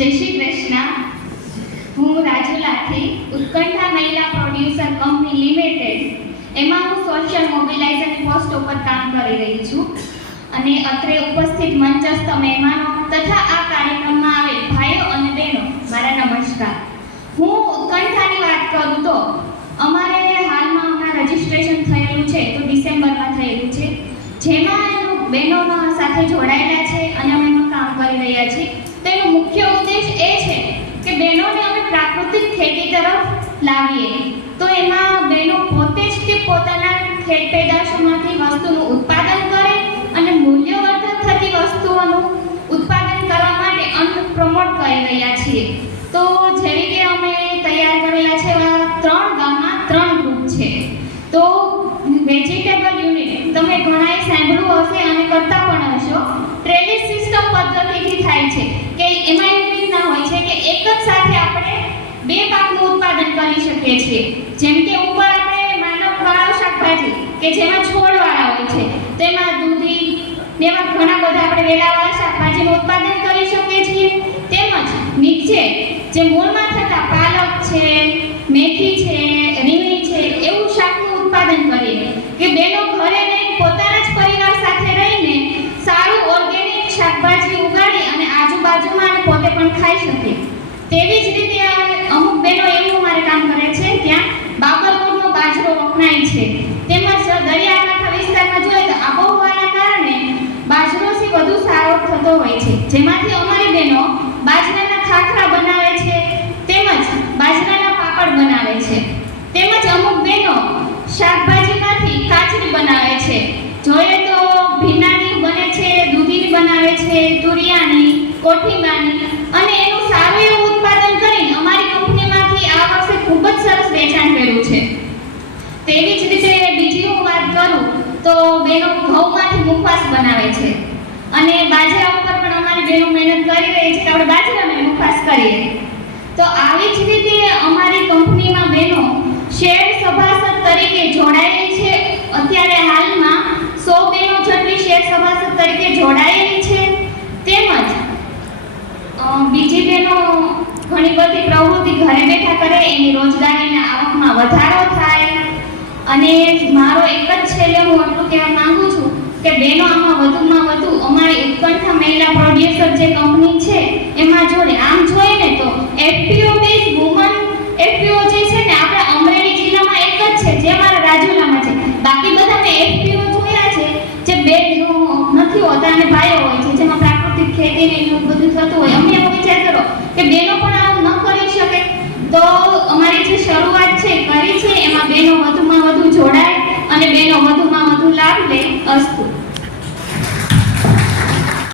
જય શ્રી કૃષ્ણ. હું રાજુલાથી ઉત્કંઠા મહિલા પ્રોડ્યુસર કંપની લિમિટેડ એમાં હું સોશિયલ મોબિલાઇઝેશન પોસ્ટ ઉપર કામ કરી રહી છું. અને અત્રે ઉપસ્થિત મંચસ્થ મહેમાનો તથા આ કાર્યક્રમમાં આવેલ ભાઈઓ અને બહેનો, મારા નમસ્કાર. હું ઉત્કંઠાની વાત કરું તો અમારે હાલમાં હમણાં રજીસ્ટ્રેશન થયેલું છે, તો ડિસેમ્બરમાં થયેલું છે, જેમાં બહેનો સાથે જોડાયેલા છે અને અમે એમાં કામ કરી રહ્યા છીએ. તેનો મુખ્ય ઉદ્દેશ એ છે કે બહેનોને અમે પ્રાકૃતિક ખેતી તરફ લાવીએ. તો એમાં બહેનો પોતે જ તે પોતાના ખેત પેદાશોમાંથી વસ્તુનું ઉત્પાદન કરે અને મૂલ્યવર્ધક થતી વસ્તુઓનું ઉત્પાદન કરવા માટે અમે પ્રમોટ કરી રહ્યા છીએ. તો જેવી કે અમે તૈયાર કરેલા છે એવા 3 ગામમાં 3 ગ્રુપ છે. તો વેજીટેબલ યુનિટ તમે ઘણાએ સાંભળ્યું હશે અને કરતા પણ હશો. ટ્રેલિસ સિસ્ટમ પદ્ધતિથી થાય છે કે એમાં એવી રીતના હોય છે કે એક જ સાથે આપણે 2 પાકનું ઉત્પાદન કરી શકીએ છીએ. જેમ કે ઉપર આપણે માનવ વાળા શાકભાજી કે જેમાં છોડવાળા હોય છે, તેમાં દૂધી એવા ઘણા બધા આપણે વેલાવાળા શાકભાજીનું ઉત્પાદન કરી શકીએ છીએ. તેમજ નીચે જે મૂળમાં થતા પાલક છે, મેથી છે, રીંગણી છે, એવું શાકનું ઉત્પાદન કરીએ કે બેનો ઘરે રહીને પોતાના જ પરિવાર સાથે રહીને સારું ઓર્ગેનિક શાકભાજી ઉગાડી અને આજુબાજુમાં અને પોતે પણ ખાઈ શકે. તેવી જ રીતે અમુક બહેનો એવું અમારે કામ કરે છે, ત્યાં બાબરકોટનો બાજરો વખણાય છે. તેમજ દરિયાકાંઠા વિસ્તારમાં જોઈએ તો આબોહવાના કારણે બાજરો વધુ સારો થતો હોય છે, જેમાંથી અમારી બહેનો બાજરાના ખાખરા બનાવે છે, તેમજ બાજરાના પાપડ બનાવે છે. તેમજ અમુક બહેનો શાકભાજીમાંથી કાચરી બનાવે છે. જોઈએ તો ભીંડાની બને છે, દૂધીની બનાવે છે, તુરિયાની, કોઠીબાની, અને એનું સારું એવું ઉત્પાદન કરીને અમારી કંપનીમાંથી આ વર્ષે ખૂબ જ સરસ વેચાણ કર્યું છે. તેવી જ રીતે બીજી હું વાત કરું તો બહેનો ઘઉંમાંથી મુખવાસ બનાવે છે અને બાજરા ઉપર પણ અમારી બહેનો મહેનત કરી રહી છે કે આપણે બાજરામાં મુખવાસ કરીએ. તો આવી જ રીતે અમારી કંપનીમાં બહેનો શેડ સભાસદ તરીકે જોડાયેલી છે. અત્યારે હાલમાં 100 બહેનો જેટલી શેડ સભાસદ તરીકે જોડાયેલી છે. તેમજ બીજી બહેનો ઘણી બધી પ્રવૃત્તિ ઘરે બેઠા કરે, એની રોજગારીના આવકમાં વધારો થાય. અને મારો એક જ છેલ્લે હું એટલું કહેવા માંગુ છું કે બહેનો આમાં વધુમાં વધુ અમારી ઉત્કંઠા મહિલા પ્રોડ્યુસર જે કંપની છે એમાં જોડે. આમ જોઈએ ને તો FPO બેઝ વુમન FPO જે છે ને આપણા અમરેલી જિલ્લામાં એક જ છે, જે અમારા રાજુલામાં છે. બાકી બધા મેં FPO જોયા છે જે બહેનો નથી હોતા અને ભાઈઓ હોય છે, જેમાં પ્રાકૃતિક ખેતી ને એવું બધું થતું હોય. અમે એવો વિચાર કરો કે બહેનો પણ આવું ન કરી શકે, તો અમારી જે શરૂઆત છે કરી છે એમાં બહેનો વધુમાં વધુ જોડાય અને બહેનો વધુમાં વધુ લાભ લે. અસ્તુ.